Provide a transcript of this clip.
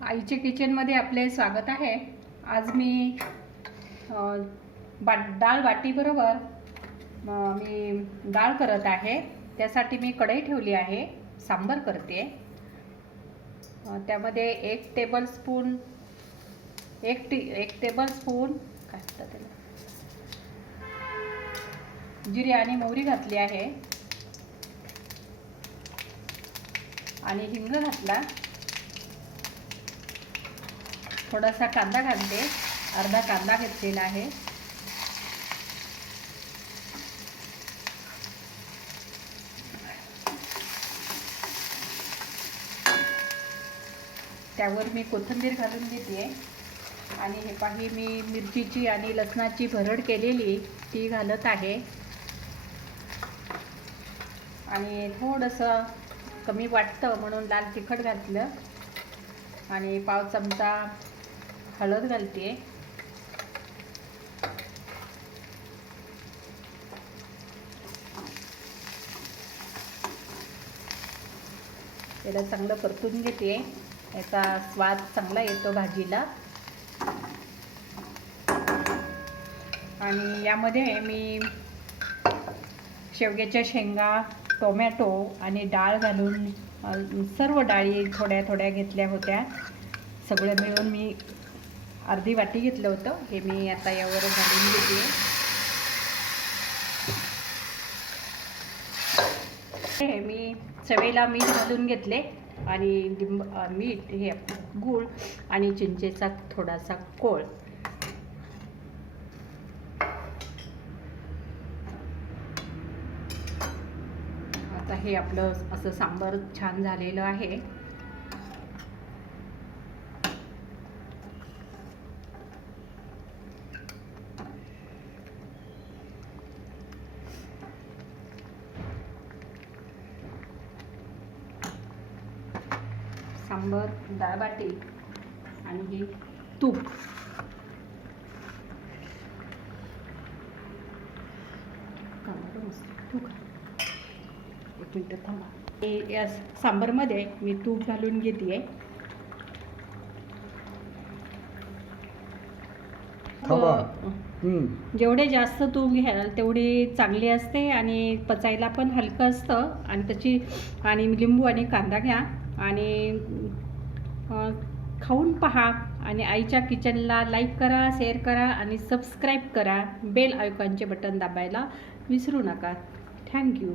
आईच्या किचनमध्ये आपले स्वागत आहे। आज मी डाळ वाटीबरोबर मी डाळ करत आहे। त्यासाठी मी कढई ठेवली आहे, सांबर करते। त्यामध्ये एक टेबलस्पून काय म्हणतात त्याला, जिरे आणि मोहरी घातली आहे आणि हिंग घातला। थोडासा कांदा घालते, अर्धा कांदा घेतलेला आहे। त्यावर मी कोथिंबीर घालून घेते आणि हे पाही मी मिरचीची आणि लसणाची भरड केलेली ती घालत आहे आणि थोडंसं कमी वाटतं म्हणून लाल तिखट घातलं आणि पाव चमचा हळद घालते। त्याला चांगलं परतून घेते, याचा स्वाद चांगला येतो भाजीला। आणि यामध्ये मी शेवग्याच्या शेंगा, टोमॅटो आणि डाळ घालून सर्व डाळी थोड्या थोड्या घेतल्या होत्या। सगळं मिळून मी अर्धी वाटी घेतलं होतं, हे मी आता यावर घालून घेते। हे मी चवीला मीठ घालून घेतले आणि मीठ, हे गूळ आणि चिंचेचा थोडासा कोळ। आता हे आपलं असं सांबार छान झालेलं आहे। सांबर, डाळ बाटी आणि हे तूप। एक मिनिट थांबा। या सांबारमध्ये मी तूप घालून घेते। जेवढे जास्त तूप घ्याल तेवढी चांगली असते आणि पचायला पण हलकं असतं। आणि लिंबू आणि कांदा घ्या आणि खाऊन पहा आणि आईच्या किचनला लाईक करा, शेअर करा आणि सबस्क्राईब करा। बेल आयकॉनचे बटन दाबायला विसरू नका। थँक्यू।